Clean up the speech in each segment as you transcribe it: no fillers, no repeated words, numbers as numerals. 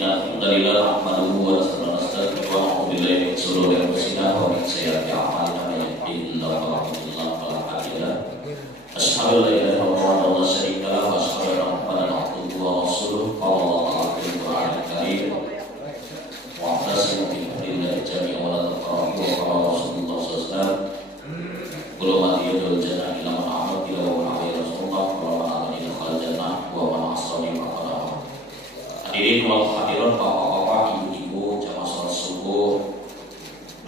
Innalhamdalillah nahmaduhu wa nasta'inuhu wa na'udzu billahi min shururi anfusina wa min sayyiati a'malina may yahdihillahu fala mudilla lahu asyhadu an la ilaha illallah wa la syarika lahu wa asyhadu anna Muhammadan abduhu wa rasuluhu qala Allahu fil Qur'anil karim wa a'tasimu bi hablillahi jami'an wa la tafarraqu wa qala Rasulullah sallallahu alaihi wasallam qul ma yadul jannah ila man amana ila wa man amila rasulullah wa man amila khala jannah wa man asani faqad hadirin wal hadirat, bapak-bapak, ibu-ibu, jamaah salat subuh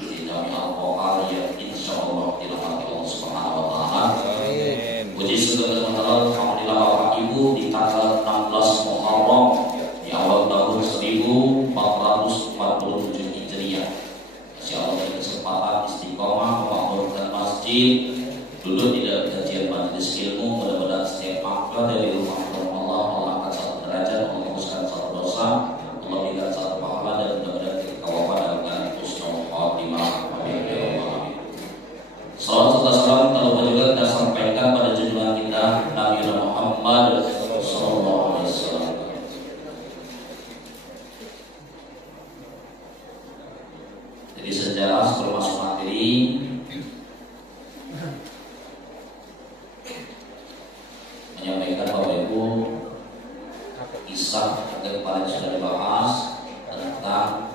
di Jami'ah Al-Qur'an yang insyaallah dirahmati Allah Subhanahu wa taala. Puji syukur kepada alhamdulillah bapak ibu di tanggal 16 Muharram di awal tahun 1447 Hijriah. Insyaallah dengan kesempatan istiqomah membangunkan masjid, duduk di dalam kajian majelis ilmu, mudah-mudahan setiap makhluk dari rumah Allah mengangkat satu derajat, menghapuskan satu dosa, memberikan satu pahala dan mudah-mudahan kita wafat dengan husnul khotimah. Amin ya rabbal alamin. Salawat serta salam tak lupa juga kita sampaikan pada junjungan kita Nabi Muhammad sallallahu alaihi wasallam. Jadi sejarah sebelum masuk materi, menyampaikan Bapak Ibu kisah yang kemarin sudah dibahas tentang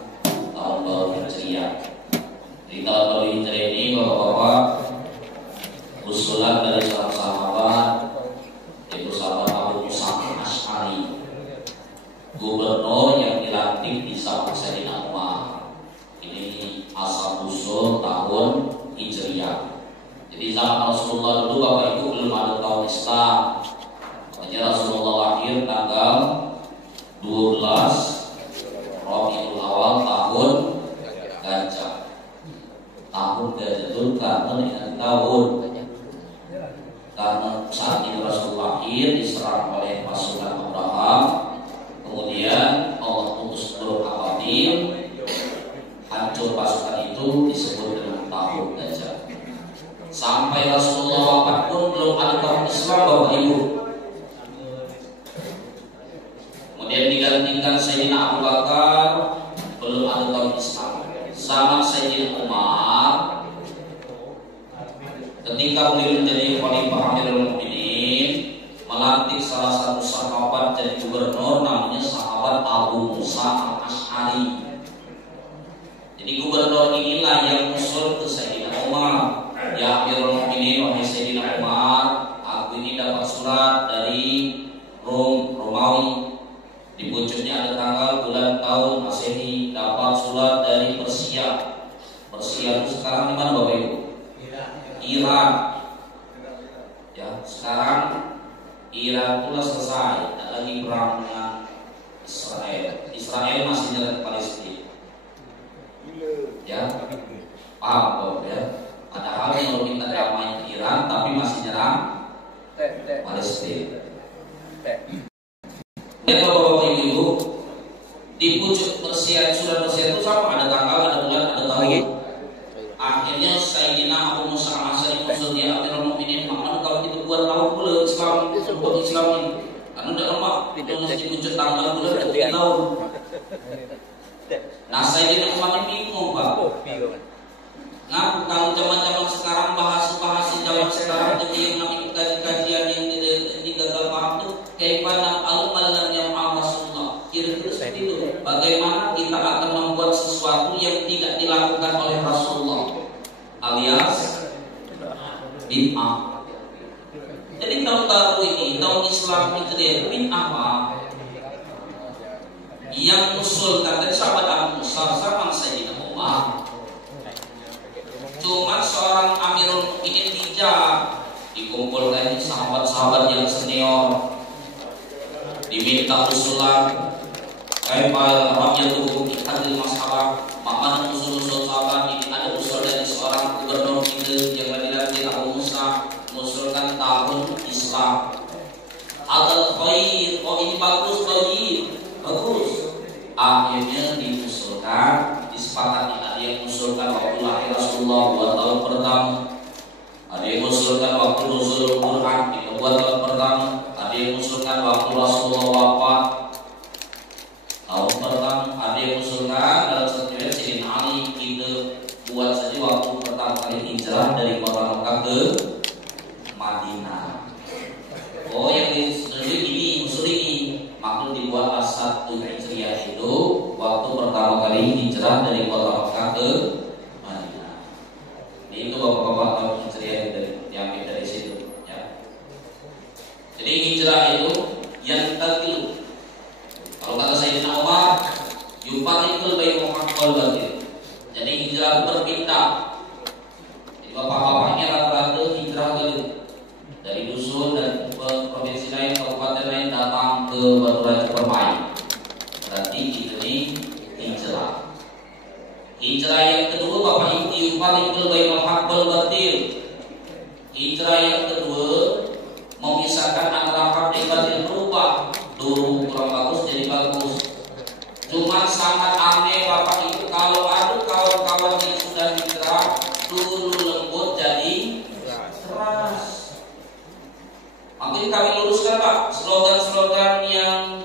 tahun baru Hijriah. Di tahun baru Hijriah ini Bapak-bapak, usulan dari seorang sahabat yaitu sahabat Abu Musa Al-Asy'ari, gubernur yang dilantik di zaman Sayyidina Umar. Ini asal usul tahun Hijriah. Jadi zaman Rasulullah dulu Bapak Ibu belum ada tahun Islam. Makanya Rasulullah lahir tanggal 12 Rabiul Awal tahun Gajah. Tahun Gajah itu karena dengan tahun, karena saat itu Rasulullah lahir diserang oleh pasukan Abraham, kemudian Allah utus burung ababil, hancur pasukan itu, disebut dengan tahun Gajah. Sampai Rasulullah wafat pun belum ada tahun Islam Bapak Ibu. Kemudian digantikan Sayyidina Abu Bakar, belum ada tahun Islam. Zaman Sayyidina Umar, ketika beliau menjadi Khalifah Amirul Mukminin, melantik salah satu sahabat jadi gubernur, namanya sahabat Abu Musa Al-Asy'ari. Jadi gubernur inilah yang usul ke Sayyidina Umar, ya Amirul Mukminin, wahai Sayyidina Umar, aku ini dapat surat dari Romawi. Di pucuknya ada tanggal, bulan, tahun Masehi. Dapat surat dari Persia. Persia itu sekarang di mana Bapak Ibu? Iran. Ya, sekarang Iran itu selesai. Ada lagi perang dengan Israel. Israel masih nyerang Palestina. Ya, paham Bapak ya? Padahal kalau kita damai ke Iran, tapi masih nyerang Palestina. Dan Bapak Ibu, di pucuk Persia, sudah Persia itu sama, ada tanggal, ada bulan, ada tahun. Akhirnya Sayyidina Abu Musa Al-Asy'ari mengusul dia Amirul Mukminin, makna kalau kita buat tahu pula Islam untuk Islam ini. Karena udah lama, itu mesti pucuk tanggal bulan dan tahun. Nah Sayyidina Umar bingung Pak. Ngaku kalau zaman-zaman sekarang bahasa zaman sekarang itu yang namanya kajian yang gagal paham itu kaifana al-malam yang Rasulullah. Kira-kira seperti itu. Bagaimana kita akan membuat sesuatu yang tidak dilakukan oleh Rasulullah, alias bid'ah. Jadi tahun baru ini, tahun Islam itu dia bid'ah apa? Yang usulkan dari sahabat Abu Musa sama Sayyidina Umar. Cuma seorang Amirul Mukminin bijak, dikumpulkan sahabat-sahabat yang senior, diminta usulan kaifal ramyatuhu hadil masalah, maka usul-usul sahabat ini. Ada usul dari seorang gubernur kita yang dilantik Abu Musa, mengusulkan tahun Islam. Adal khair, oh ini bagus, bagus. Akhirnya diusulkan, disepakati. Ada yang mengusulkan waktu lahir Rasulullah 2 tahun pertama, ada yang mengusulkan waktu nuzul Quran 2 tahun pertama, ada yang mengusulkan waktu Rasulullah wafat tahun pertama, itu waktu pertama kali hijrah dari kota Mekah ke Madinah. Itu bapak-bapak tahu hijrah diambil dari situ ya. Jadi hijrah itu yang takilu. Kalau kata Sayyidina Umar, yufarikul bainal haqq wal batil. Jadi hijrah berpindah. Jadi bapak-bapaknya rata-rata hijrah dari dusun dan provinsi lain, kabupaten lain datang ke Batu Raja Permai. Berarti ini hijrah. Hijrah yang kedua bapak ibu yufarikul bainal haqq wal batil. Hijrah yang kedua memisahkan antara hak dan batil berubah. Dulu kurang bagus jadi bagus. Cuma sangat aneh bapak ibu kalau ada kawan-kawan yang sudah hijrah dulu lembut jadi keras. Mungkin kami luruskan pak slogan-slogan yang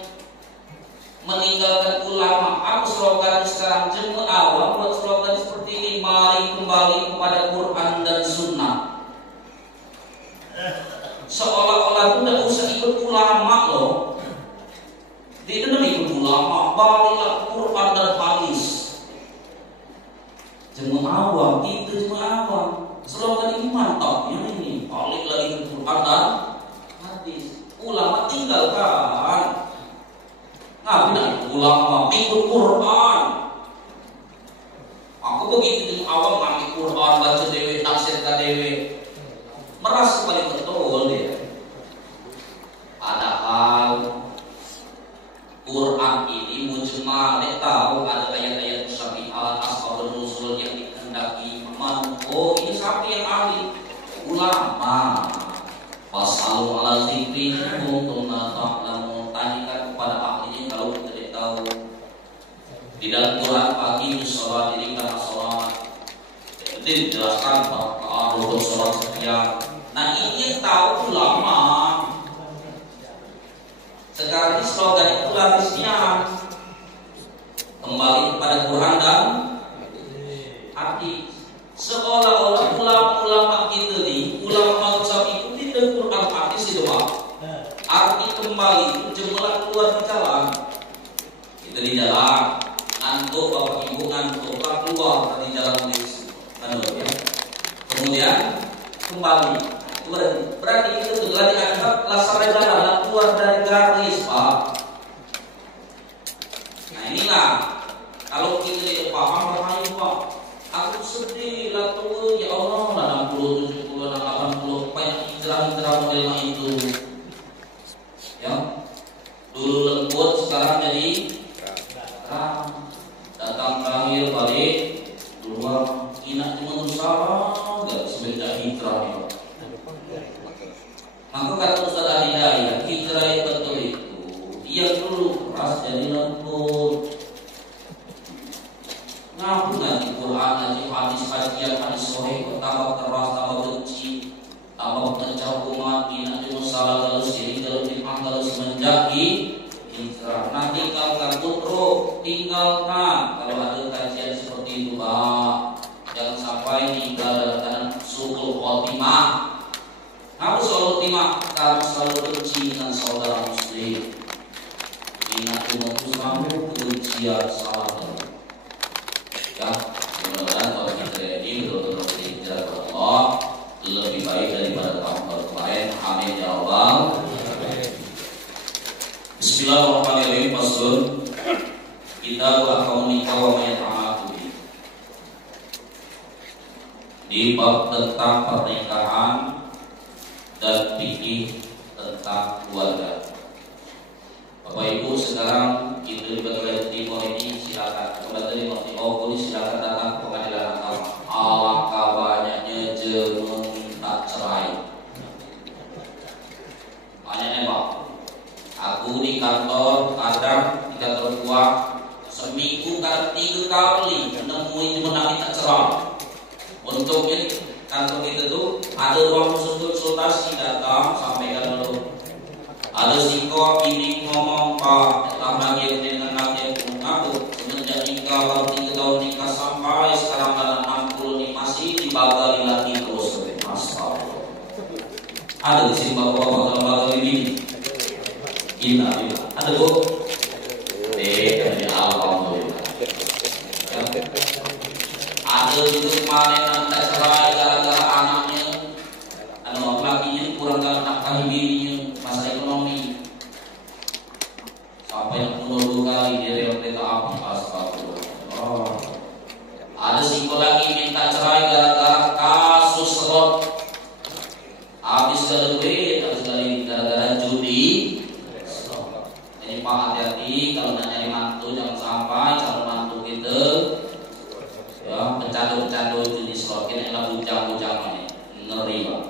meninggalkan ulama. Apa slogan sekarang? Jemaah awam buat slogan seperti ini, mari kembali kepada Quran dan Sunnah. Seolah-olah tidak usah ikut ulama loh. Tidak ikut ulama, baliklah Quran dan hadis. Jemaah awam, itu jemaah awam. Slogan ini mantap ya ini. Balik lagi ke Quran dan hadis. Ulama tinggalkan. Ngapain ulama ikut Quran? Aku begitu awam ngambil Quran, baca dewe, tafsir dewe, merasa paling betul dia. Padahal Quran ini mujma', tahu ada ayat-ayat musyabbihat, asbabun nuzul yang dikehendaki. Oh, ini siapa yang ahli? Ulama. Fasalu ala dzikri kuntum la ta'lamun. Tanyakan kepada ahlinya kalau kita tidak tahu. Di dalam Quran pagi sholat dirikan sholat. Jadi dijelaskan bahwa rukun sholat sekian. Nah ini yang tahu ulama. Sekarang ini slogan itu larisnya kembali kepada Quran dan hadis. Seolah-olah ulama-ulama kita nih, ulama mazhab itu tidak Quran hadis itu pak. Arti kembali itu jemaah keluar di jalan. Kita di jalan, ngantuk bapak ibu ngantuk, keluar dari jalan menulis, ya. Kemudian kembali. Berarti itu telah dianggap laksana jalan keluar dari garis pak. Nah inilah kalau kita tidak paham bahaya pak. Aku sedih lah tuh ya Allah lah 60, 70, 80 banyak hijrah modelnya itu. Ya dulu lembut sekarang jadi terang. Datang terakhir balik dua inak cuma salah nggak sebenarnya hijrah ya. Maka kata Ustaz Adidaya, hijrah yang betul itu dia dulu keras jadi lembut. Ngapain nanti Quran, nanti hadis, kajian hadis sahih, tambah keras, tambah benci, tambah mencari umat, nanti masalah kalau syirik, kalau bid'ah, kalau semenjak hijrah. Nanti tinggalkan putro, tinggalkan. Kalau ada kajian seperti itu, pak, jangan sampai tinggal dalam suul khotimah. Apa soal ultima? Kamu selalu benci dengan saudara muslim. Ingat umatku selalu kebencian salah. Ya, mudah-mudahan kalau kita ini betul-betul hijrah kepada Allah lebih baik daripada tahun kemarin. Amin ya Allah. Bismillahirrahmanirrahim. Faslun. Kita akan menikah wa mayat'amatu. Di bab tentang pernikahan dan fikih tentang keluarga. Bapak Ibu sekarang itu di Batu Timur ini silakan Batu Timur ini silakan datang ke pengadilan agama. Alangkah banyaknya minta cerai. Banyaknya Pak. Aku di kantor kadang di kantor gua seminggu kadang 3 kali menemui jemaah minta cerai. Untuk ini kantor kita tuh ada ruang khusus konsultasi, datang sampaikan dulu. Ada psikol ini ngomong pak, telah lagi dengan nanti aku semenjak nikah baru 3 tahun nikah sampai sekarang ada 60 nih masih dibagali lagi terus. Masalah. Ada di sini bapak-bapak dalam bagali ini. Ada bu. dari alhamdulillah. Ada juga kemarin nanti cerai gara-gara anaknya, anak lakinya kurang nafkahi dirinya, masalah ekonomi. Sampai 10 kali dia rela kereta api, astagfirullah. Ada singkong lagi minta cerai gara-gara kasus slot. Habis dari duit, habis dari gara-gara judi. Jadi Pak hati-hati kalau nak nyari mantu, jangan sampai calon mantu kita ya pecandu-pecandu judi slot. Ini adalah bujang-bujang ini, ngeri Pak.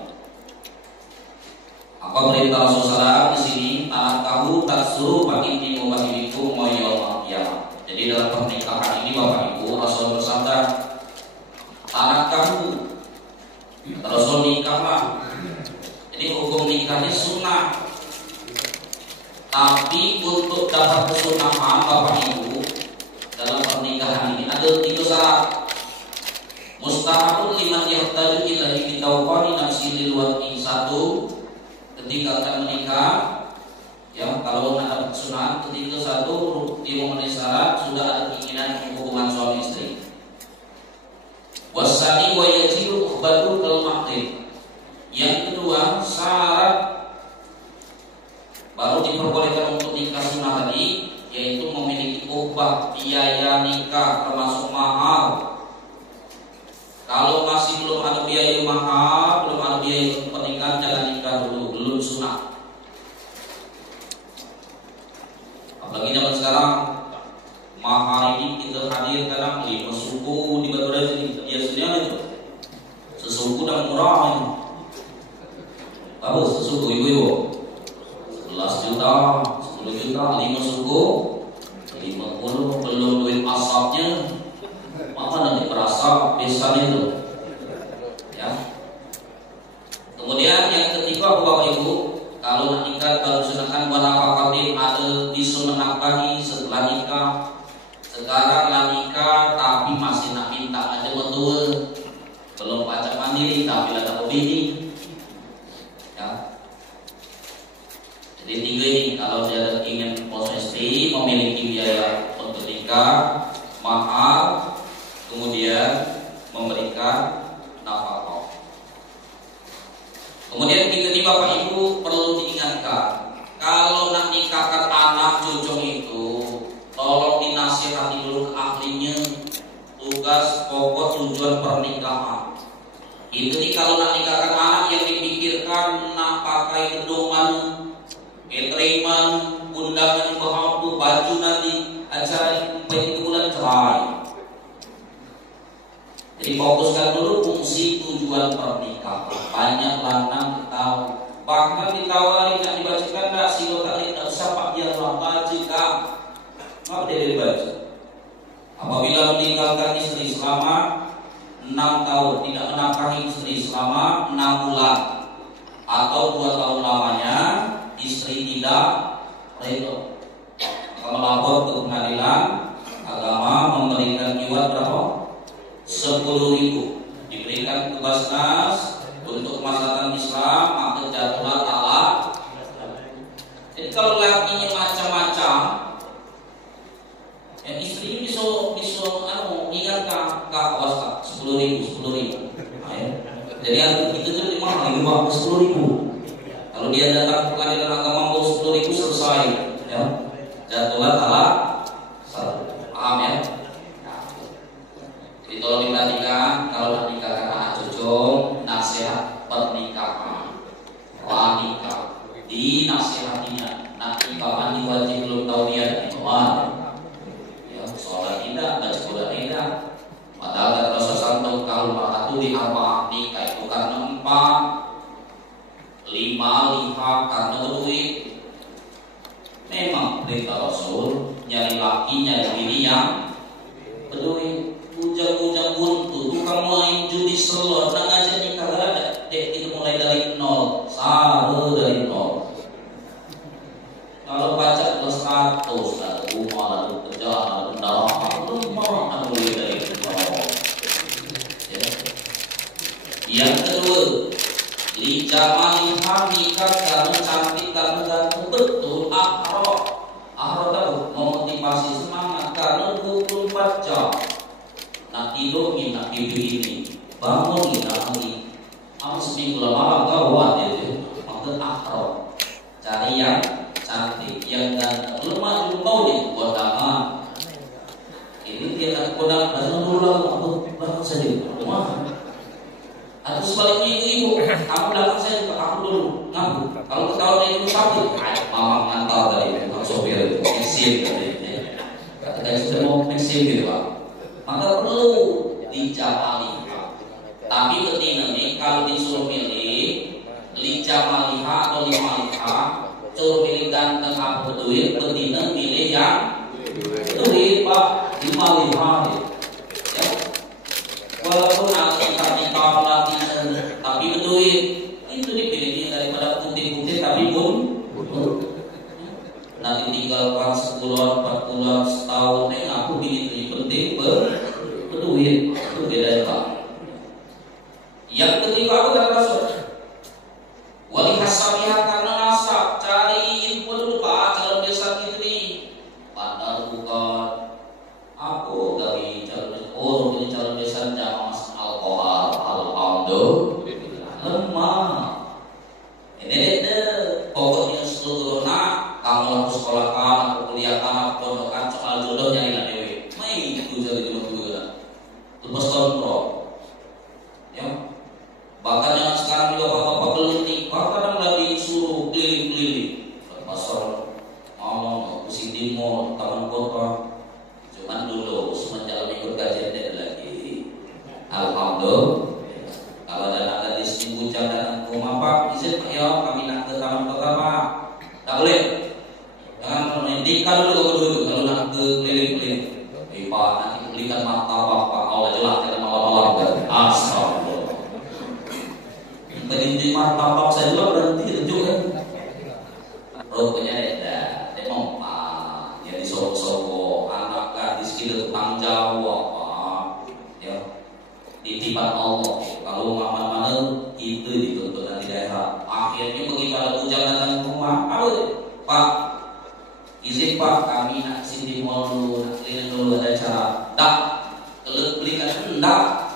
Apa perintah Rasulullah di sini? Tanakahu taksuru pakini mubahiku moyol ya. Jadi dalam pernikahan ini Bapak Ibu Rasul bersabda, tanakahu, Rasul nikahlah. Jadi hukum nikahnya sunnah. Tapi untuk dapat kesunahan Bapak Ibu dalam pernikahan ini ada 3 syarat. Mustahabun liman yahtaju ilahi bitawqani nafsi lil wati. 1, ketika akan menikah, ya kalau ada kesunahan. Ketiga, 1, dia memenuhi syarat, sudah ada keinginan hubungan suami istri. Wasani wa yajibu ukhbatu kal maqdid. Yang kedua, syarat baru diperbolehkan untuk nikah sunnah tadi, yaitu memiliki ukhbah, biaya nikah termasuk mahar. Kalau masih belum ada biaya mahar, belum ada biaya pernikahan, jangan nikah dulu, belum sunnah. Apalagi zaman sekarang, mahar ini kita hadir kadang 5 suku di Batu Raja ini, biasanya itu sesuku dan murah ini. Bagus, sesuku ibu-ibu 11 juta, 10 juta, 5 suku 50, belum duit asapnya. Maka nanti berasap besan itu ya. Kemudian yang ketiga Bapak Ibu, kalau nak nikah baru sunahkan wanafaqatin, ada disunnah nafkahi setelah nikah. Sekarang lah nikah tapi masih nak minta aja betul, belum pacak mandiri tapi ada bini ya. Jadi 3 ini kalau dia ingin posisi memiliki biaya untuk nikah, mahar, kemudian memberikan nafkah. Kemudian tiga Bapak Ibu perlu diingatkan, kalau nak nikahkan anak cucu itu, tolong dinasihati dulu ke ahlinya. Tugas pokok tujuan pernikahan itu nih, kalau nak nikahkan anak yang dipikirkan nak pakai pedoman, cateringan, undangan berhampu, baju nanti acara itu bulan cerai. Jadi fokuskan dulu fungsi tujuan pernikahan. Banyak lanang tahu, bahkan ditawari nak dibacakan tak silo tak usah Pak, biarlah baca Kak. Maka dia dibaca. Apabila meninggalkan istri selama 6 tahun, tidak menafkahi istri selama 6 bulan atau 2 tahun lamanya, istri tidak rela, melapor ke pengadilan agama, memberikan iuran berapa? 10.000, diberikan ke Basnas untuk kemaslahatan Islam, maka jatuhlah talak. Jadi kalau lakinya macam-macam, ya istri bisa ingatkan Kak wasta 10.000. Nah, ya. Jadi itu tuh mahal, 10.000. Kalau dia datang ke pengadilan agama mau 10.000 selesai, ya jatuhlah talak. Paham ya? Jadi tolong diperhatikan kalau nak nikahkan anak cucu, nasihat pernikahan, wanita dinasihatinya. Nak nikahan wajib belum tahu dia iman, ya sholat tidak, baca Quran tidak. Padahal kata Rasulullah kalau maratu di arba'ah, nikah itu karena 4, 5 lihat karena duit. Memang perintah Rasul nyari laki, nyari bini yang berduit. Ujang-ujang buntu, tukang main judi slot, nak ngajak nikah ada. Dek kita mulai dari 0, selalu dari 0. Kalau baca plus 100, ada rumah, ada kerjaan, ada kendaraan, mana mulai dari 0. Ya. Yang kedua, li jamaliha, nikah karena cantik, karena ganteng, betul. Ahro tahu memotivasi begini, bangun kita lagi. Aku seminggu malam gawat itu, maksud akrab. Cari yang cantik, yang ganteng. Lemah belum mau nih kondangan. Ini dia kondangan baru dulu aku belakang saja rumah. Atau sebaliknya ibu, kamu belakang saya juga aku dulu ngaku. Kalau ketahuan itu sakit, mama ngantar tadi, pak sopir itu, mesin tadi. Kata sudah mau mesin gitu pak. Maka perlu dijamali. Tapi ketika ini kalau disuruh milih lijamaliha atau limaliha, suruh pilih ganteng apa duit, betina milih yang duit pak, limaliha. Ya. Walaupun aku tak nikah lagi, tapi berduit itu dipilihnya daripada putih-putih tapi pun nanti tinggalkan sebulan, 4 bulan, setahun, aku ini penting berduit itu beda pak. Yang ketiga aku dan masuk wali hasabiha karena nasab, cari info dulu pak calon desa kita nih. Padahal bukan aku dari calon calon desa jamaah alkohol, alhamdulillah lemah. Ini pokoknya seluruh nak kamu harus sekolahkan, aku kuliahkan, aku pondokan soal jodoh nyari lah dewi. Main itu jadi cuma juga lepas kontrol. Ya, bahkan yang sekarang juga bapak-bapak belum nikah kadang lagi disuruh keliling-keliling pasar ngomong pusing timur taman kota. Cuman dulu semenjak minggu gajian dia lagi alhamdulillah. Kalau ada di sini bujang dan rumah pak izin pak ya kami nak ke taman kota pak, tak boleh. Jangan nikah dulu kalau nak ke keliling-keliling. Pak nanti belikan martabak pak, Allah jelas jangan malam-malam kan. Astagfirullah. Berhenti martabak saya juga berhenti itu kan. Rupanya dia mau pak, ya disogok-sogok anak gadis kita tanggung jawab pak, ya titipan Allah. Kalau mana itu dituntut nanti daerah. Akhirnya begitu ada bujang datang ke rumah, apa pak? Izin pak, kami nak sini mall dulu, nak keliling dulu ada acara. Tak, kalau belikan enggak.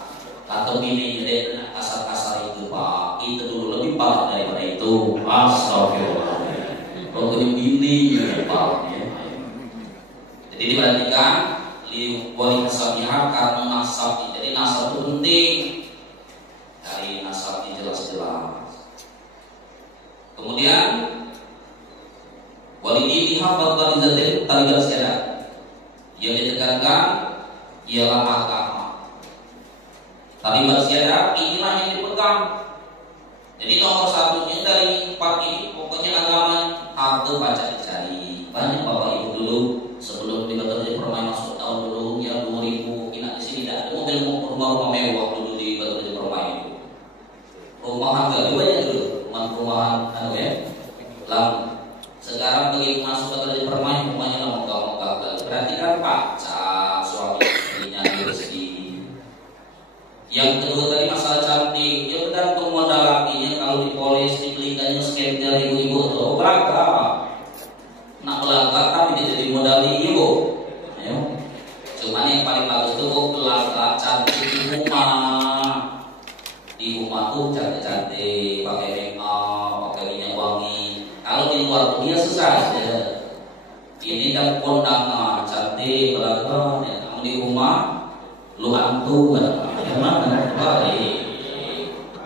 Atau bini jadi nak kasar-kasar itu pak, itu dulu lebih parah daripada itu. Astagfirullah. Pokoknya bini pak. Jadi diperhatikan wali hasabiha karena nasab. Jadi nasab itu penting. Dari nasab ini jelas-jelas. Kemudian walidiniha fadlan zatil tariqat syariat. Yang ditekankan ialah agama. Tariqat syariat inilah yang dipegang. Jadi nomor satunya dari 4 ini pokoknya agama harus baca dicari. Banyak bapak ibu dulu sebelum dibatalkan permainan masuk tahun dulu ya 2000 ini di sini tidak ada mobil rumah-rumah mewah dulu di Batu Permai itu. Rumahan gak banyak dulu, rumahan ya. Sekarang begitu masuk ke Permai rumahnya megah-megah. Berarti kan pacar suami istrinya bersih. Yang kedua tadi masalah cantik, ya benar modal lakinya kalau dipolis dibelikannya skater ibu-ibu tuh belaka. Nak belaka tapi dia jadi modal ibu. Ya. Cuman yang paling bagus itu belaka cantik di rumah. Di rumah tuh cantik-cantik, pakai make up, pakai minyak wangi. Kalau di luar dunia susah aja. Ini kan kondangan cantik belaka, ya. Kamu di rumah lu hantu kan? Gimana? Balik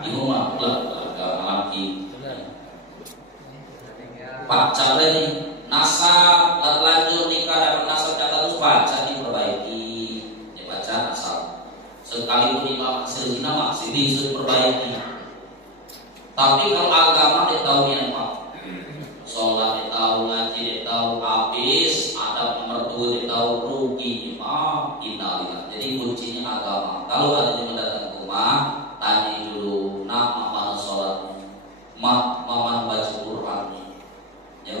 di rumah belaka laki. Pacar ini nasab terlanjur nikah dapat nasab data terus baca diperbaiki, ya baca nasab. Sekalipun imam hasil zina masih bisa diperbaiki. Tapi kalau agama dia tahu yang apa, sholat dia tahu, ngaji dia tahu, habis ada nomor 2 dia tahu, rugi innalillah. Jadi kuncinya agama. Kalau ada yang datang ke rumah, tanya dulu, nak mana sholat, mana baca Quran. Ya.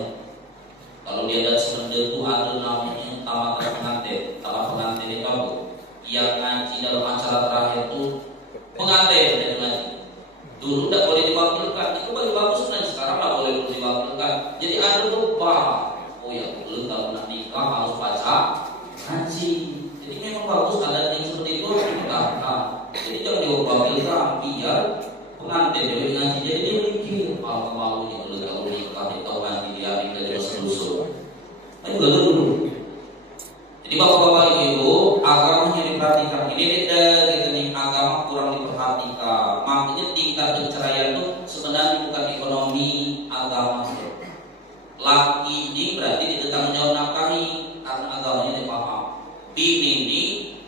Kalau dia ada sebenarnya itu ada namanya tamat pengantin. Tamat pengantin itu apa? Yang ngaji dalam acara terakhir itu pengantin yang ngaji. Dulu tidak boleh diwakilkan, itu bagi bagus kan. Sekarang tidak boleh diwakilkan. Jadi ada lupa. Oh ya, dulu kalau nak nikah harus baca ngaji. Jadi memang bagus ada yang seperti itu. Nah, juga dulu. Jadi bapak-bapak ibu, agamanya diperhatikan. Ini kita nih agama kurang diperhatikan. Makanya tingkat perceraian itu sebenarnya bukan ekonomi, agama. Laki ini berarti ditanggung jawab nafkahi karena agamanya dipaham. Bini ini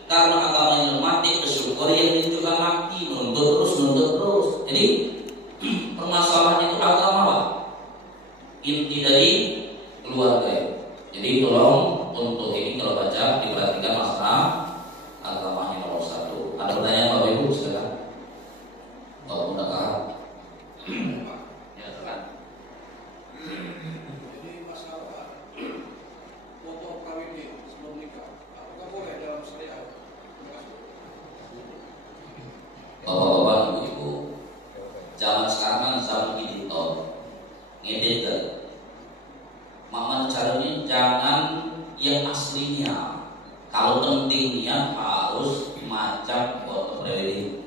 karena agamanya lemah, dia bersyukur yang menunjukkan laki, nuntut terus. Jadi permasalahan itu agama, Pak. Inti dari keluarga. Jadi tolong untuk ini kalau baca diperhatikan masalah agamanya nomor satu. Ada pertanyaan Bapak Ibu sekarang? Bapak udah paham? Ya silakan. Jadi masalah foto kawin sebelum nikah, apakah boleh dalam syariat? Bapak-bapak, ibu-ibu, zaman sekarang kan zaman digital, ngedit kan. Mama caranya jangan yang aslinya. Kalau pentingnya harus macam foto prewedding.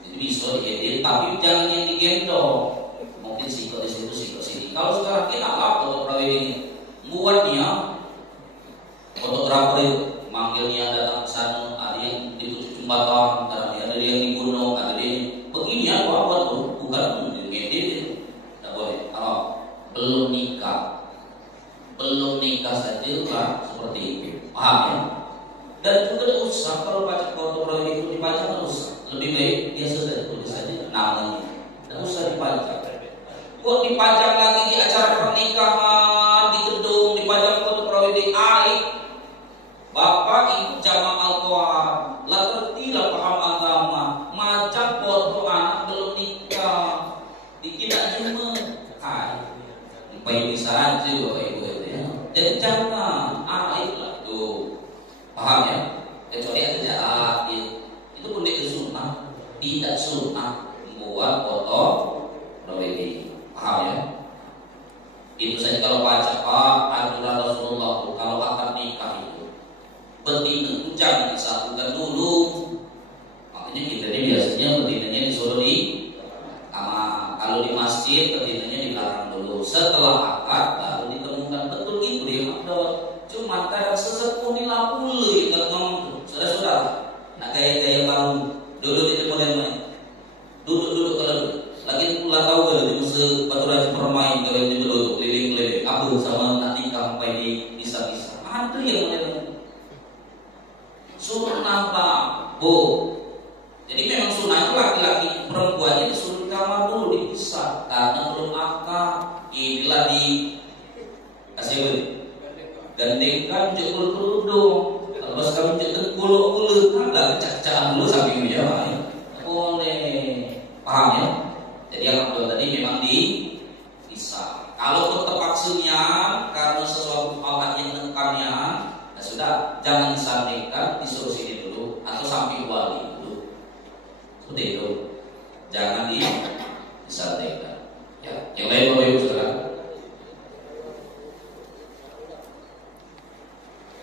Jadi bisa diedit, tapi jangan yang digendong. Mungkin sikot di situ, sikot sini. Kalau sekarang kita apa foto prewedding? Buatnya fotografer itu manggilnya datang ke sana, ada yang di jembatan, ada yang di gunung, ada yang begini apa tuh? Bukan ngedit itu. Tidak boleh. Kalau belum nikah saja lah seperti itu, paham ya? Dan juga tidak usah kalau baca foto proyek itu dibaca, tidak usah. Lebih baik biasa saja tulis saja namanya, tidak usah dibaca. Kok dipajang lagi di acara pernikahan di gedung, dipajang foto proyek aib. Bapak ibu jamaah Al-Quran, lah tertilah paham agama, macam foto anak belum nikah, tidak cuma baik bisa aja Bapak Ibu ya. Jadi jangan aib lah tuh, paham ya? Kecuali ada jarak itu pun tidak sunnah membuat foto prewedding, paham ya? Itu saja kalau baca Pak anjuran Rasulullah kalau akan nikah itu betina itu jangan disatukan dulu. Makanya kita ini biasanya betinanya disuruh di kamar, kalau di masjid betinanya dilarang dulu. Setelah akad baru ditemukan betul itu dia makdot. Cuma kadang sesepuh nila puluh ingat ngomong sudah nak gaya-gaya baru duduk di tempat yang lain, duduk kalau lagi pulang tahu kalau di masa batu raja permain kalau di duduk keliling aku sama nak nikah sampai di bisa ada yang model sunnah Pak Bu. Jadi memang sunnah itu laki-laki perempuannya disuruh di kamar dulu dipisah karena belum akad. Inilah di kasih gandengkan jekul kerudung. Kalau kami jekul kulut lah cak-cakan dulu samping dia boleh, paham ya? Jadi yang kedua tadi memang dipisah. Kalau terpaksanya karena sesuatu hal yang menekannya, ya sudah jangan disandingkan, disuruh sini dulu atau samping wali dulu. Seperti itu, jangan disandingkan. Ya, yang lain Bapak Ibu sekarang.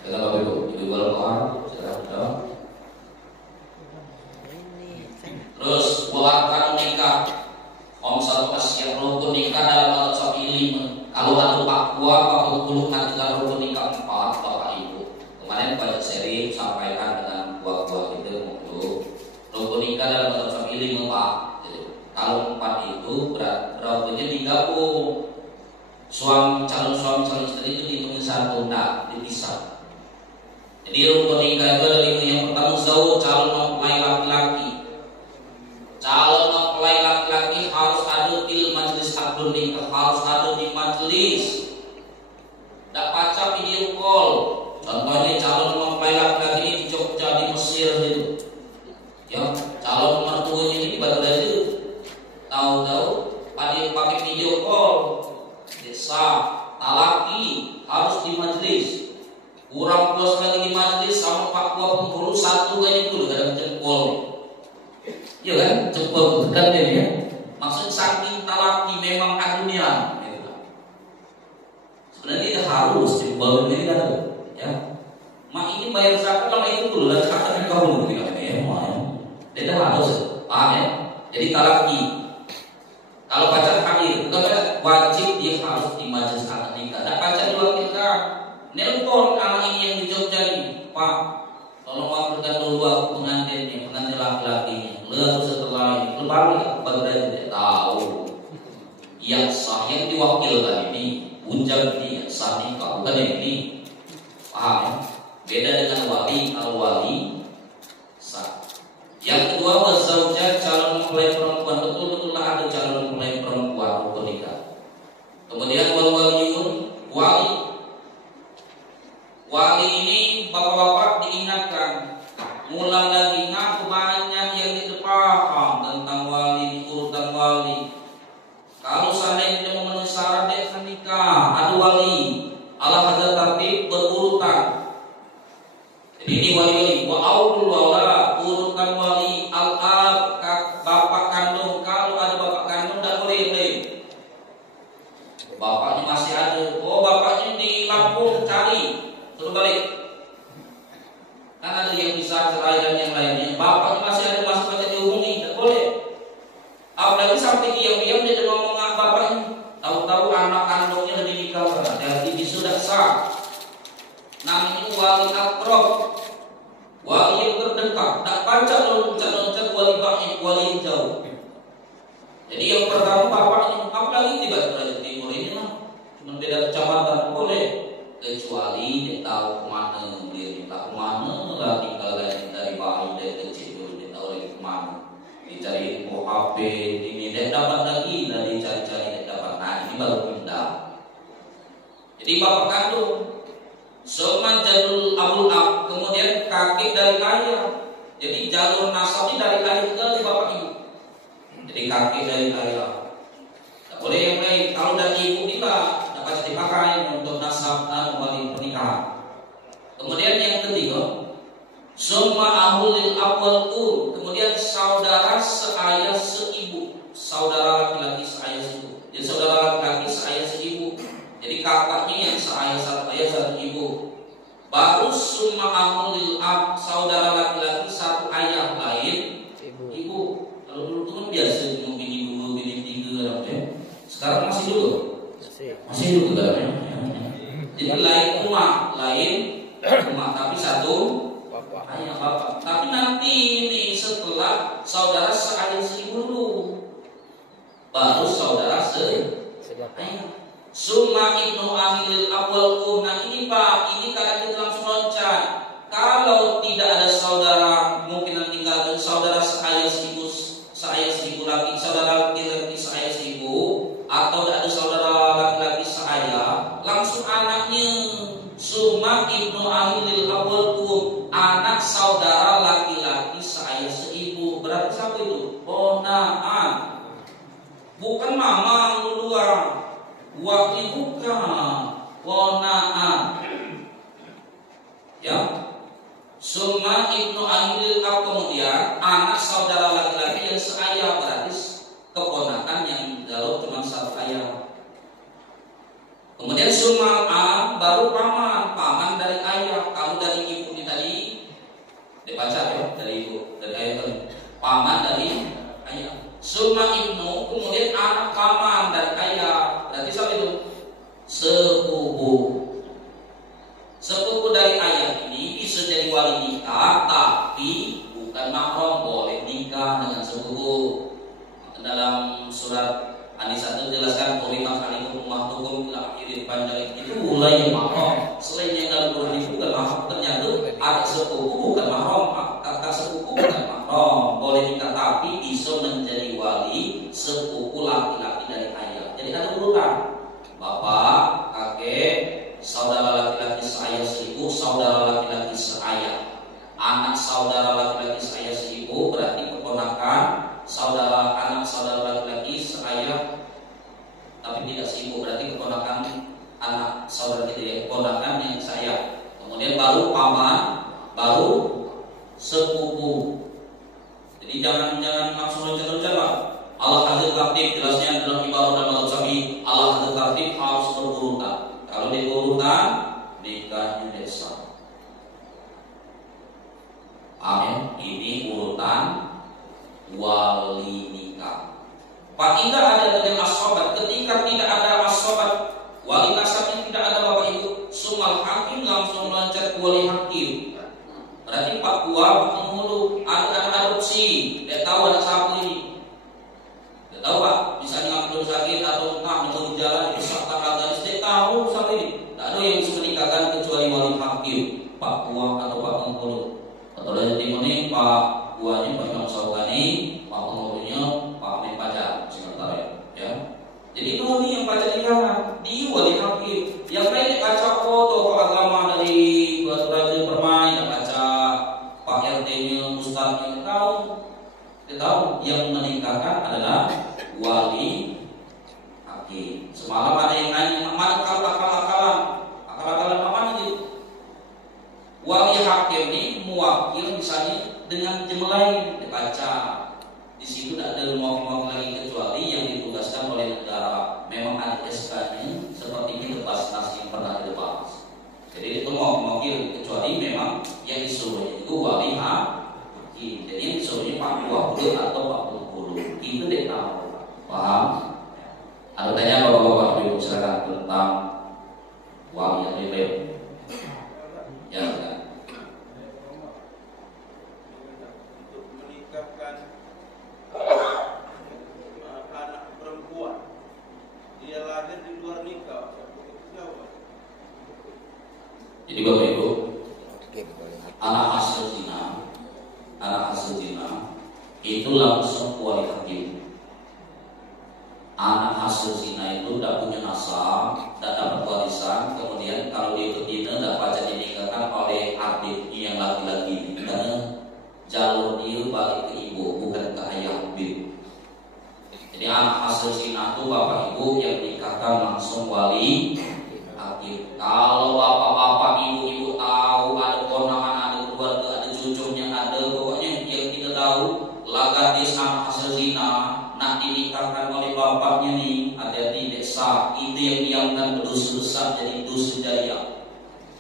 Dengan Bapak Ibu, Ibu Al-Quran sekarang. Terus buatkan nikah. Om satu asyik rukun nikah dalam mazhab ilmu. Kalau ada pakwa, Bapak puluh nanti dalam rukun nikah 4 Bapak Ibu. Kemarin banyak seri sampaikan dengan buah-buah itu untuk rukun nikah dalam mazhab ilmu Pak. Kalau 4 itu berarti digabung. Calon suami istri itu dihitungin satu, tidak dipisah. Jadi rukun nikah itu ada 5. Yang pertama calon mempelai laki-laki. Calon mempelai laki-laki harus ada di majelis akad nikah, harus ada di majelis. Tidak pacar video call. Contohnya calon mempelai laki-laki ini di Jogja, di Mesir gitu. Ya, calon mertuanya ini di Batu Raja. Tahu-tahu pakai video call. Desa talaki harus di majelis. Kurang puas lagi di majelis sama Pak Buah penghulu satu aja dulu kadang jempol. Iya kan, jempol kan ya. Maksud saking talaki memang adunia. Sebenarnya kita harus jempol ini kan, ya. Mak ini bayar zakat lama itu dulu, lalu zakat yang kau dulu kita ya. Kita harus paham ya. Jadi talaki. Kalau pacar hadir, bukan wajib dia harus di majelis akad nikah. Nah pacar di luar nikah telepon anak ini yang di Jogja ini, Pak, tolong wakilkan dulu aku pengantin laki-lakinya. Lalu setelah itu baru baru tidak tahu. Yang sah yang diwakilkan ini, bujang ini yang sah nikah, bukan ini. Paham ya? Beda dengan wali. Kalau wali sah. Yang kedua, wazauja calon mempelai perempuan, betul-betul ada calon mempelai perempuan untuk nikah. Kemudian wali ini bapak-bapak diingatkan, ngulang lagi ngaku banyak yang tidak paham tentang wali, urutan wali. Kalau seandainya memenuhi syarat dia akan nikah, ada wali, ala hadza tartib berurutan. Jadi ini wali-wali, wa aulul wala, urutan wali al-ab, bapak kandung. Kalau ada bapak kandung tidak boleh. Bapaknya masih ada. Oh, bapaknya di Lampung, cari suruh balik. Kan ada yang bisa cerai dan yang lainnya. Bapaknya masih ada, masih banyak dihubungi, tidak boleh. Apalagi sampai diam-diam dia ngomong bapaknya. Tahu-tahu anak kandungnya lebih nikah. Jadi sudah sah. Namanya wali akrab, wali yang terdekat. Tak baca loncat-loncat wali banyak, wali yang jauh. Jadi yang pertama bapaknya, apalagi tiba-tiba timur ini mah cuma beda kecamatan boleh, kecuali dia tahu kemana dia minta kemana lah, tinggal dari bayi dari kecil dulu dia tahu lagi kemana, dicari info HP ini dia dapat lagi, lah dicari-cari dia dapat. Nah ini baru pindah. Jadi bapak kandung, Soma jalur abul ab, kemudian kakek dari ayah. Jadi jalur nasab ini dari ayah ke bapak ibu. Jadi kakek dari ayah. Tak boleh yang lain. Kalau dari ibu kita dapat dipakai untuk nasab dan wali pernikahan. Kemudian yang ketiga, summa ahulil awal kemudian saudara seayah seibu, saudara laki-laki seayah seibu. Jadi saudara laki-laki seayah seibu. Jadi kakaknya yang seayah satu ayah satu ibu. Baru summa ahulil ab, saudara laki-laki satu ayah lain ibu. Kalau dulu itu kan biasa mungkin ibu bini tiga ya. Sekarang masih dulu. Masih dulu kan ya. Jadi lain rumah tapi satu ayah bapak. Tapi nanti ini setelah saudara seayah seibu dulu, baru saudara seayah. Summa ibnu ahilil awal. Nah ini Pak, ini kadang kita langsung loncat. Kalau tidak ada saudara, mungkin nanti tinggal saudara seayah seibu lagi, saudara laki-laki seayah seibu, atau tidak ada saudara laki-laki seayah, langsung anaknya. Summa ibnu ahilil awal, anak saudara laki-laki seayah seibu. Berarti siapa itu? Ponaan, bukan mama duluan. Wakil bukan ponaan. Ya. Summa ibnu ahilil ab, kemudian anak saudara laki-laki yang seayah, berarti keponakan yang jauh cuma satu ayah. Kemudian summa am, baru paman dari ayah. Kalau dari ibu ini tadi dibaca ya, dari ibu, dari ayah tadi. Paman dari ayah. Summa ibnu, kemudian anak paman dari ayah. Berarti siapa itu? Sepupu. Sepupu dari ayah ini bisa jadi wali nikah, tapi bukan mahram, boleh nikah dengan sepupu. Dalam surat An-Nisa itu jelaskan Urimat alaikum ummatukum ila akhir panjang itu mulai mahram. Selain yang dalam Quran itu bukan mahram, ternyata ada sepupu bukan mahram, kakak sepupu bukan mahram, boleh nikah tapi bisa menjadi wali sepupu laki-laki dari ayah. Jadi ada urutan. Bapak, kakek, saudara laki-laki seayah seibu, saudara laki-laki seayah. Anak saudara laki-laki seayah seibu berarti keponakan saudara, anak saudara laki-laki seayah tapi tidak seibu, berarti keponakan anak saudara kita, keponakan yang seayah. Kemudian baru paman, baru sepupu. Jadi jangan langsung loncat-loncat lah. Allah hadir tertib, jelasnya dalam ibarat dan mazhab Syafi'i. Allah hadir tertib harus berurutan. Kalau diurutan, nikahnya desa. Amin. Ini urutan wali nikah. Pak tidak ada dengan as-sobat. Ketika tidak ada as-sobat, wali nasabnya tidak ada bapak ibu, sumal hakim langsung loncat ke wali hakim. Berarti Pak Gua penghulu ada adopsi, tidak tahu anak sapu ini. Tidak tahu Pak, misalnya ngambil sakit atau entah menurut jalan disahkan lagi, tidak tahu sampai ini. Tidak ada yang bisa menikahkan kecuali wali hakim, Pak Gua atau Pak penghulu. Atau dari timur ini Pak Guanya Pak Imam Saukani, Pak penghulunya Pak Amin Pajar, sementara ya. Jadi itu yang baca nikah di wali hakim. Yang lain baca foto agama dari Batu Raja Permai, yang baca Pak RT-nya, Ustadznya, tahu. Kita tahu yang menikahkan adalah wali hakim. Semalam ada yang nanya, mana akal-akalan mana gitu? Wali hakim ini mewakil misalnya dengan jemaah lain dibaca. Di situ tidak ada mau lagi kecuali yang ditugaskan oleh negara. Memang ada SK-nya seperti ini Basnas yang pernah dibahas. Jadi itu mau kecuali memang yang disuruh itu wali hakim. Jadi yang disuruhnya Pak Wakil atau Pak Penghulu. Itu dia tahu. Paham? Ada tanya bapak-bapak ibu silakan tentang wali yang lebih. Ya. Anak perempuan dia lahir di luar nikah, jadi bapak ibu, anak hasil zina itu langsung wali hakim. Anak hasil zina itu tidak punya nasab, tidak dapat warisan. Kemudian kalau dia betina tidak baca dinikahkan oleh adiknya yang laki-laki, karena jalur dia balik ke ibu bukan ke ayah ibu. Jadi anak hasil zina itu bapak ibu yang menikahkan langsung wali hakim. Kalau bapak-bapak ibu-ibu tahu ada ponakan, ada keluarga, ada cucunya, ada pokoknya yang kita tahu lagadis anak hasil zina nak dinikahkan oleh bapaknya nih, hati-hati desa itu yang diamkan berdosa besar jadi dosa jaya.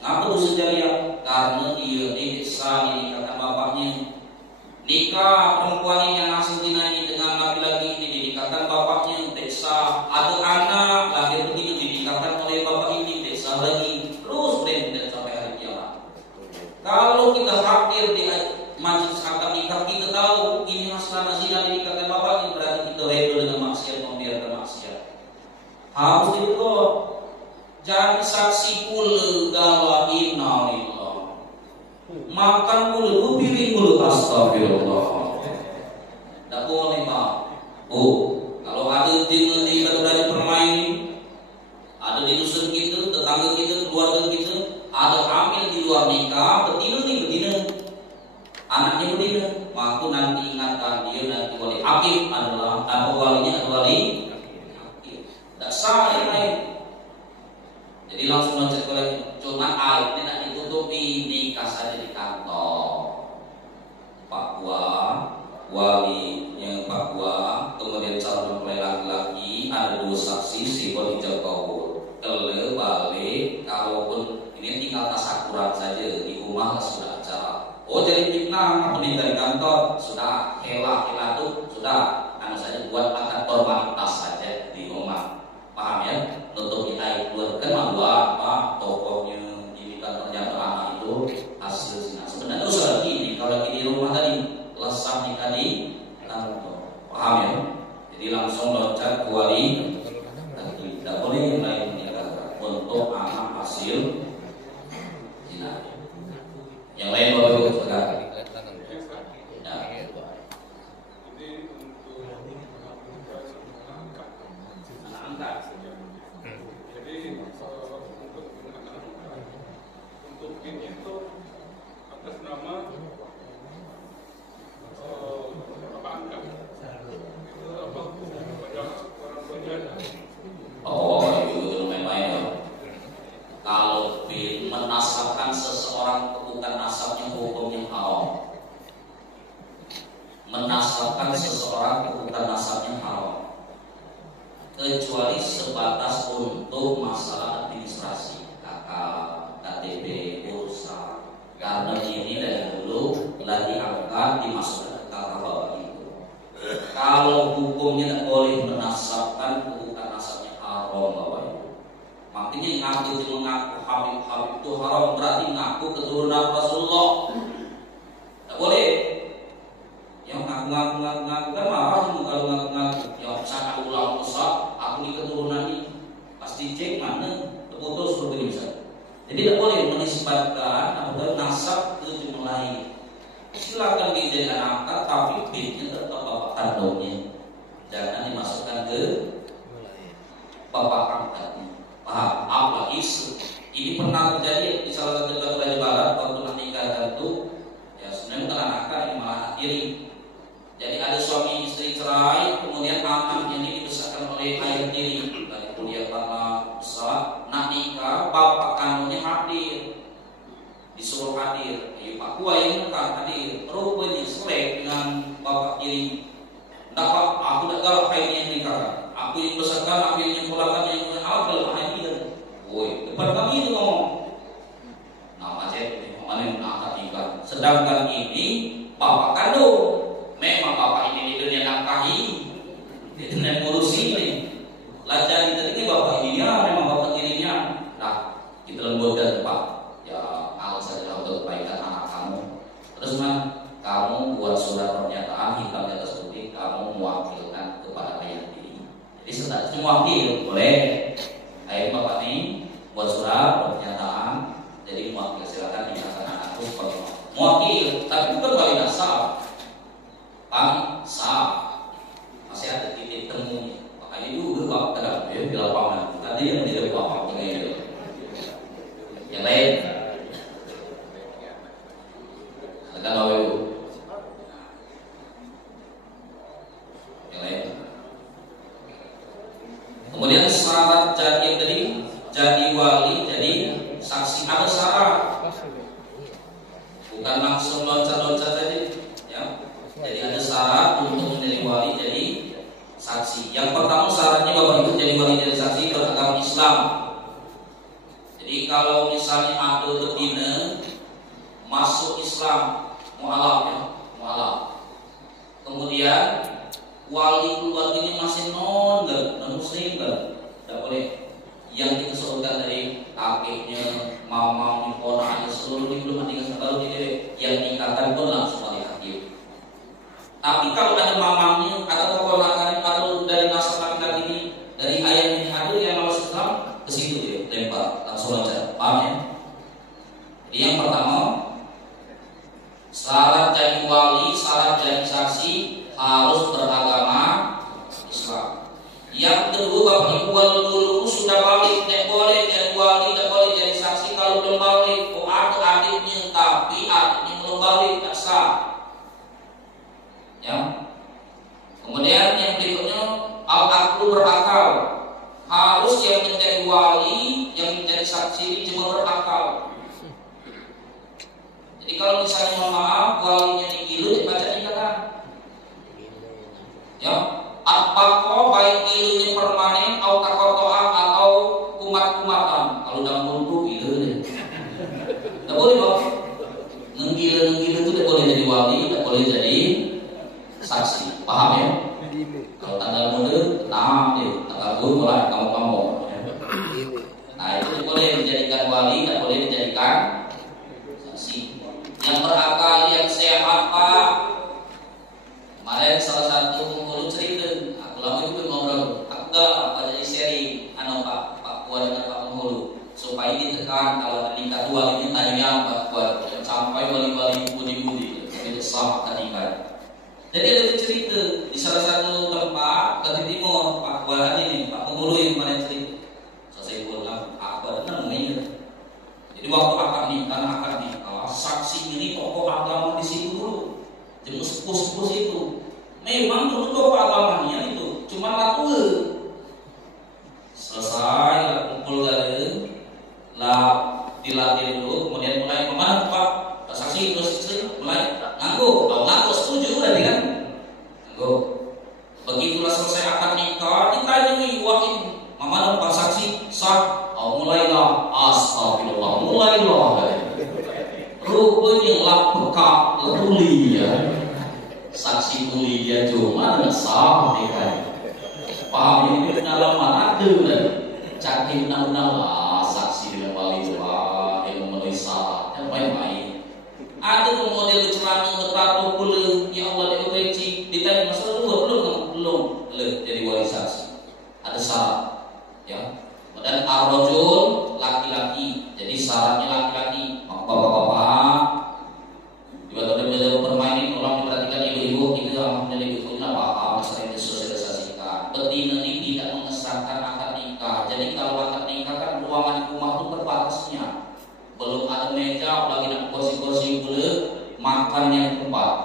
Ngapa dosa jaya? Karena dia di desa dinikahkan bapaknya. Nikah perempuan ini yang hasil zina ini dengan laki-laki ini dinikahkan bapaknya, desa ada anak lahir begitu dinikahkan oleh bapak ini, desa lagi terus dan sampai hari kiamat. Kalau kita hadir di majelis akad nikah kita tahu ini hasil anak zina dinikahkan bapaknya, berarti kita redo dengan maksiat, membiarkan maksiat. Harus ditutup. Jadi saksi pula gawa innalillah. Makan pula, piring pula, astagfirullah. Tak boleh Pak. Kalau ada di Batu Raja Permai ini, ada di dusun kita, tetangga kita, keluarga kita, ada hamil di luar nikah, betina, anaknya betina, maka nanti ingatkan dia nanti wali hakim adalah atau walinya adalah wali hakim. Tak sah yang lain. Jadi langsung loncat lagi. Cuma aib tidak ditutupi, nikah saja di kantor. Pak Gua, walinya Pak Gua, kemudian calon mempelai laki-laki, ada 2 saksi, si wali jauh balik, kalaupun ini tinggal tasakuran saja di rumah sudah acara. Jadi fitnah, menikah di kantor sudah helah itu sudah, saja buat akad formalitas saja di rumah. Paham ya? Nutupi aib keluarga dua apa tokohnya ini kan ternyata anak itu hasil zina. Sebenarnya itu salah gini, kalau lagi di rumah tadi lesah nikah di kantor. Paham ya? Jadi langsung loncat ke wali. Tidak boleh yang lain menikahkan untuk anak hasil zina. Yang lain boleh sekarang. Menasabkan seseorang bukan nasabnya hukum yang haram. Menasabkan seseorang bukan nasabnya haram, kecuali sebatas untuk masalah administrasi, KTP, bursa. Karena ini dari dulu lagi diangkat dimasukkan ke KTP itu. Kalau hukumnya tidak boleh menasabkan bukan nasabnya haram, Bapak Ibu. Makanya ngaku mengaku Habib itu haram, berarti ngaku keturunan Rasulullah. Tidak boleh. Yang ngaku kan marah kalau ngaku. Yang sana ulang besar, aku ini keturunan ini. Pasti cek mana terputus seperti bisa. Jadi tidak boleh menisbatkan atau nasab ke jumlah lain. Silakan dijadikan angkat, tapi bitnya tetap bapak kandungnya. Jangan dimasukkan ke bapak angkatnya. Paham? Apalagi ini pernah terjadi di salah satu negara di barat waktu nak nikah tentu. Ya sebenarnya bukan anak ini malah tiri. Jadi ada suami istri cerai, kemudian anaknya ini dibesarkan oleh ayah tiri. Dari kuliah tanah besar, nak nikah, bapak kandungnya hadir, disuruh hadir. Pak Kuah yang bukan hadir, rupanya selek dengan bapak tiri. Tidak Pak, aku tidak galak ayahnya yang nikah. Aku yang besarkan, aku yang nyempulakan, yang awal kalau ayahnya. Woi, depan kami itu ngomong. Nama cek, mana yang angkat nikah. Sedangkan ini bapak kandung. Memang bapak ini di dunia nafkahi, di dunia ngurusi ini. Lajari tadi bapak ini ya, memang bapak tirinya. Nah, kita lembutkan Pak. Ya, alat saja untuk kebaikan anak kamu. Terus kamu buat surat pernyataan hitam di atas putih, kamu mewakilkan kepada ayah tiri. Jadi statusnya mewakil, boleh. Ayah bapak ini buat surat pernyataan, jadi mewakil, silakan dinyatakan anakku sebagai mewakil, tapi bukan wali nasab. Paham? Sah. Masih ada titik temunya. Makanya juga Pak terang ya di lapangan. Tadi yang tidak apa-apa begini. Yang lain. Silakan Bapak Ibu. Yang lain. Kemudian syarat jadi yang tadi, jadi wali, jadi saksi, ada syarat. Bukan langsung loncat-loncat saja, ya. Jadi ada syarat untuk menjadi wali, jadi saksi. Yang pertama syaratnya Bapak Ibu jadi wali jadi saksi beragama Islam. Jadi kalau misalnya ada betina masuk Islam, mualaf ya, mualaf. Kemudian wali keluarganya masih non muslim kan, tidak boleh. Yang kita sebutkan dari kakeknya, mamang, ponakannya seluruh ini belum nikah baru tidak. Yang nikahkan pun langsung wali hakim. Tapi kalau ada mamangnya atau keponakan atau dari nasab laki-laki ini, dari ayahnya ada yang masuk Islam, ke situ ya, lempar langsung loncat. Paham ya? Jadi yang pertama, syarat jadi wali, syarat jadi saksi harus beragama Islam. Yang kedua, Bapak Ibu dulu sudah balik, tidak boleh jadi wali, tidak boleh jadi saksi kalau belum balik. Oh ada adiknya, tapi adiknya belum balik, tak sah. Ya. Kemudian yang berikutnya al-aqlu berakal. Harus yang menjadi wali, yang menjadi saksi ini cuma berakal. Jadi kalau misalnya mohon maaf walinya digilu, dibaca nikah. Ya, apakah baik gilunya permanen atau takotoan atau kumat-kumatan. Kalau dalam bulu gilu deh. Tidak boleh Bang. Nenggilu itu tidak boleh jadi wali, tidak boleh jadi saksi, paham ya? Kalau tanggal muda, tanggal gue mulai kamu. Nah itu boleh dijadikan wali, tidak boleh dijadikan saksi. Yang berakal, yang sehat Pak. Kemarin salah satu penghulu cerita, aku lama juga ngobrol, aku gak jadi sharing, Pak Kuat dengan Pak penghulu, supaya ditekan kalau ada nikah wali ini tanya Pak Kuat, sampai wali-wali budi-budi, itu sama tadikan. Jadi ada cerita di salah satu tempat di timur, Pak Kuat ini, Pak penghulu yang kemarin cerita. Selesai pulang, aku ada namanya. Jadi waktu akad nikah, saksi ini tokoh agama di situ dulu, jadi sepuh-sepuh itu. Memang dulu tokoh agamanya itu, cuma laku. Selesai kumpul dari dilatih dulu, kemudian mulai kemana Pak? Saksi terus mulai ngaku setuju berarti kan? Ngaku. Begitulah selesai akad nikah, ditanya wakin, mana Pak saksi sah? Mulailah, astagfirullah, mulailah. Rupanya lah pekak tuli ya. Saksi tuli dia cuma sah nikah. Paham ini pengalaman ada kan? Cantik nau lah saksi dengan wali itu. satu meja, lagi nak kursi-kursi pula, makan yang tempat.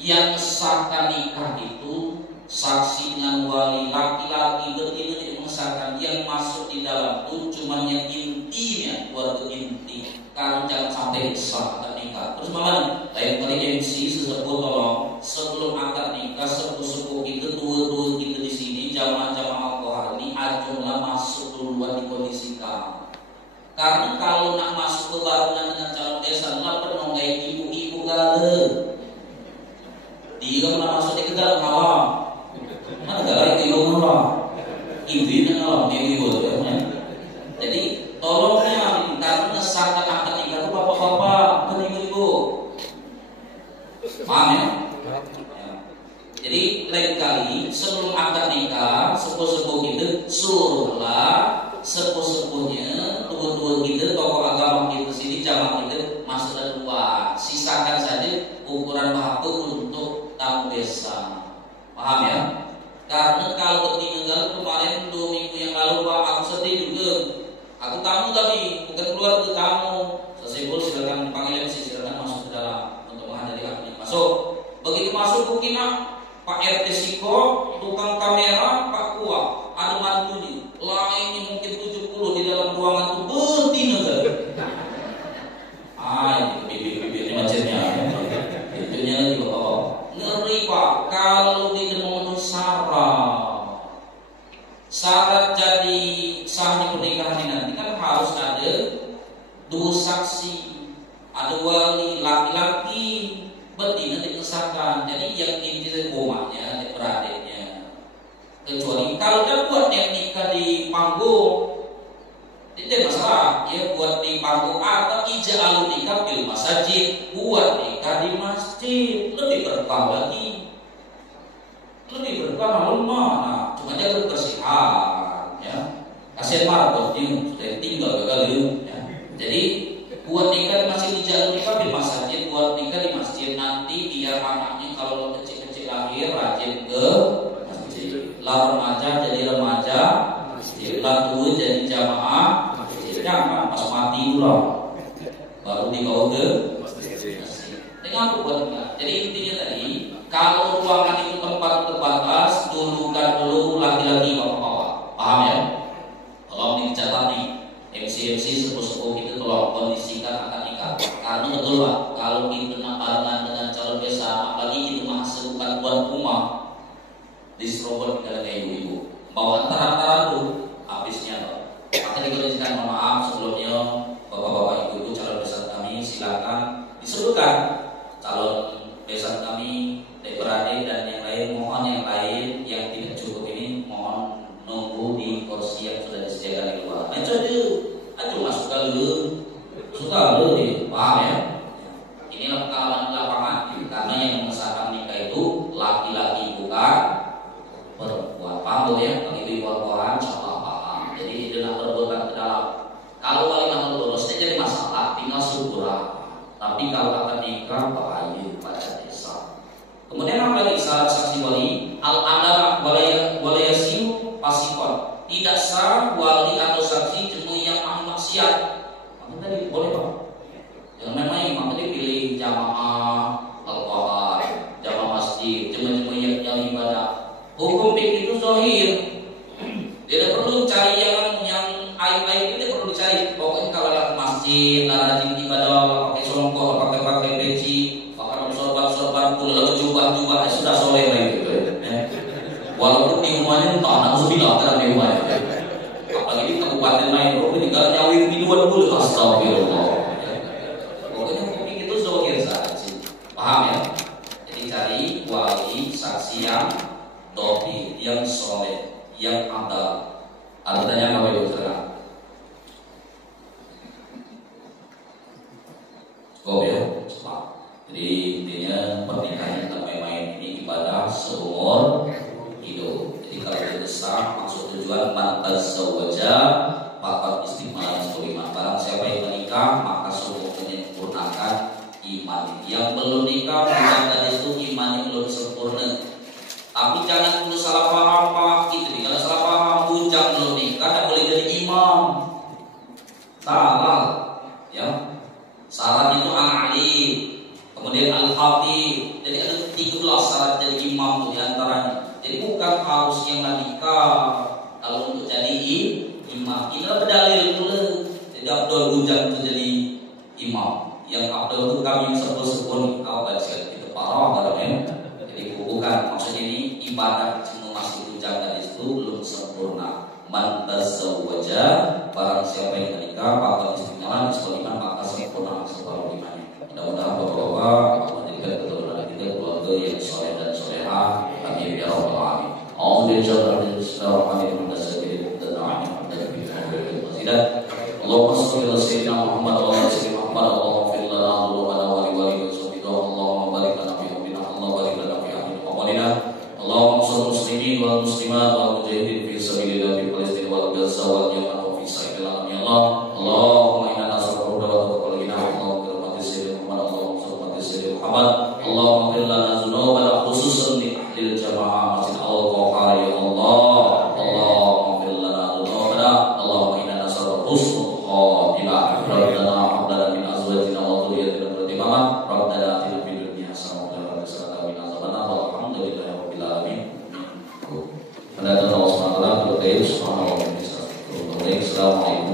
Yang sahkan nikah itu saksi dengan wali laki-laki betina yang mengesahkan. Yang masuk di dalam itu cuma yang intinya, keluarga inti. Karena jangan sampai sah akad nikah. Terus mana? Lain kali MC sesepuh tolong sebelum akad nikah sepuh-sepuh kita dua-dua kita di sini jamaah-jamaah alkohol ini ajunglah masuk duluan dikondisikan. Karena kalau nak masuk kebarengan dengan calon desa nggak pernah kayak ibu-ibu gale. Dia pernah masuk di dalam malam. Mana gale ibu malam? Ibu yang malam ibu tu. Jadi tolongnya karena ngesahkan akad nikah itu bapak-bapak bukan ibu-ibu. Paham ya? Jadi lain kali sebelum akad nikah sepuh-sepuh kita suruhlah sepuh-sepuhnya tua-tua kita, tokoh agama kita sini, jamaah kita masuk duluan. Sisakan saja ukuran berapa untuk tamu desa. Paham ya? Karena kalau ketinggalan kemarin 2 minggu yang lalu Pak, aku sedih juga. Aku tamu tapi bukan keluarga tamu. Sesibul silakan panggil MC, silakan masuk ke dalam untuk menghadiri akad. Masuk. Begitu masuk Bukina, Pak RT Siko, tukang kamera, Pak Kuah, ada mantunya. Lainnya mungkin 70 di dalam ruangan itu betina kan. Itu bibir-bibirnya macamnya. Itunya lagi bapak. Ngeri Pak, kalau tidak memenuhi syarat jadi sahnya pernikahan ini nanti kan harus ada 2 saksi, ada wali laki-laki, betina dikesahkan. Jadi yang inti rumahnya, beradiknya. Kecuali kalau dia buat yang nikah di panggung, tidak masalah. Dia buat di panggung atau ija'alun nikah di masjid, buat nikah di masjid, lebih berkah lagi. Lebih berkah rumah. Nah, cuma jaga kebersihan, ya. Kasihan marbotnya sudah tinggal kali, ya. Jadi buat nikah di masjid, ija'alun nikah di masjid, buat nikah di masjid. Nanti biar anaknya kalau kecil-kecil lahir rajin ke masjid. Lah remaja jadi remaja, lah tua jadi jamaah. Jangan pas mati dulu baru dibawa ke masjid. Dengan apa buat nikah? Jadi intinya tadi, kalau ruangan itu tempat terbatas, dulukan dulu laki-laki bapak-bapak. Paham ya? Tolong dicatat nih, MC sepuh-sepuh kita tolong kondisikan akad nikah. Karena betul Pak, kalau kita nak barengan dengan calon desa, apalagi kita masuk bukan tuan rumah, diserobot ke dalam ibu-ibu. Bawa antara-antara tuh habisnya Pak. Maka dikondisikan, mohon maaf sebelumnya bapak-bapak ibu-ibu calon desa kami silakan disebutkan calon desa kami, beradik dan yang lain, mohon yang lain yang tidak cukup ini mohon nunggu di kursi yang sudah disediakan di luar. Nah, aja masuk dulu, suka dulu, paham ya? Inilah pengalaman di lapangan, karena yang mengesahkan nikah itu laki-laki bukan perempuan. Paham ya? Bagi ibu perempuan, salah paham. Jadi dengan perbuatan ke dalam. Kalau walimah lurus jadi masalah, tinggal syukurah. Tapi kalau akan nikah bahaya pada desa. Kemudian apa lagi syarat saksi wali? Al-adala walayasimu pasikon. Tidak sah wali atau saksi cuma yang ahli maksiat. Maka tadi boleh Pak. Jangan main-main. Maka dia pilih jamaah alkohol, jamaah masjid, cuma yang ibadah. Hukum fikih itu zahir. Tidak perlu cari yang aib-aib itu tidak perlu dicari. Pokoknya kalau ke masjid, rajin ibadah, pakai songkok, pakai peci, pakai sorban, pula jubah, sudah soleh lah gitu. Walaupun di rumahnya entah anak sebilah kan di rumahnya. Apalagi di kabupaten lain, kalau tinggal nyawir biduan dulu, astagfirullah. Pokoknya hukum itu zahir saja. Paham ya? Jadi cari wali saksi yang dohir, yang soleh, yang adil. Artinya apa itu sekarang? Ya, jadi intinya pernikahan tak main-main, ini ibadah seumur hidup. Jadi kalau kita sah, maksud tujuan mantazawwaja faqad istikmalan sulaiman. Barang siapa yang menikah maka sungguh menyempurnakan iman. Yang belum nikah bukan dari itu imannya belum sempurna. Tapi jangan perlu salah paham Pak, gitu. Kalau salah paham bujang belum nikah tak boleh jadi imam. Salah, ya. yang nikah kalau untuk jadi imam. Inilah berdalil dulu. Jadi Abdul Ujang itu jadi imam. Yang Abdul itu kami sebut-sebut nikah baca itu parah barangnya. Jadi bukan maksudnya ini ibadah cuma masih Ujang tadi itu belum sempurna. Man tazawwaja, barang siapa yang menikah maka istimewa iman maka sempurna separuh imannya. Mudah-mudahan bapak-bapak menjadikan keturunan kita keluarga yang soleh dan solehah. Amin ya rabbal alamin. Allahumma shalli ala sayyidina Muhammad wa ala sayyidina Muhammad. Allahumma fir lana dhunubana wa li walidayna Allahumma barik lana fi umrina. Allah barik lana fi ahli qaumina. Allahumma salli muslimin wal muslimat wal mujahidin fi sabilillah fi Palestina wal Gaza wal Yaman wa fi sa'iril alam ya Allah. Allahumma inna nas'aluka wa taqabbal minna. Allahumma qirmati sayyidina Muhammad. Allahumma qirmati sayyidina Muhammad. Allahumma qir lana dzunubana khususan li ahli jamaah Masjid Al-Qahar ya Allah. Allahumma qir lana dzunubana. Allahumma inna nas'aluka husnul khatimah. Rabbana hab lana min azwajina wa dhurriyyatina qurrata a'yun. Rabbana atina fid dunya hasanah wa qina adzabannar. Walhamdulillahi rabbil alamin. Assalamualaikum.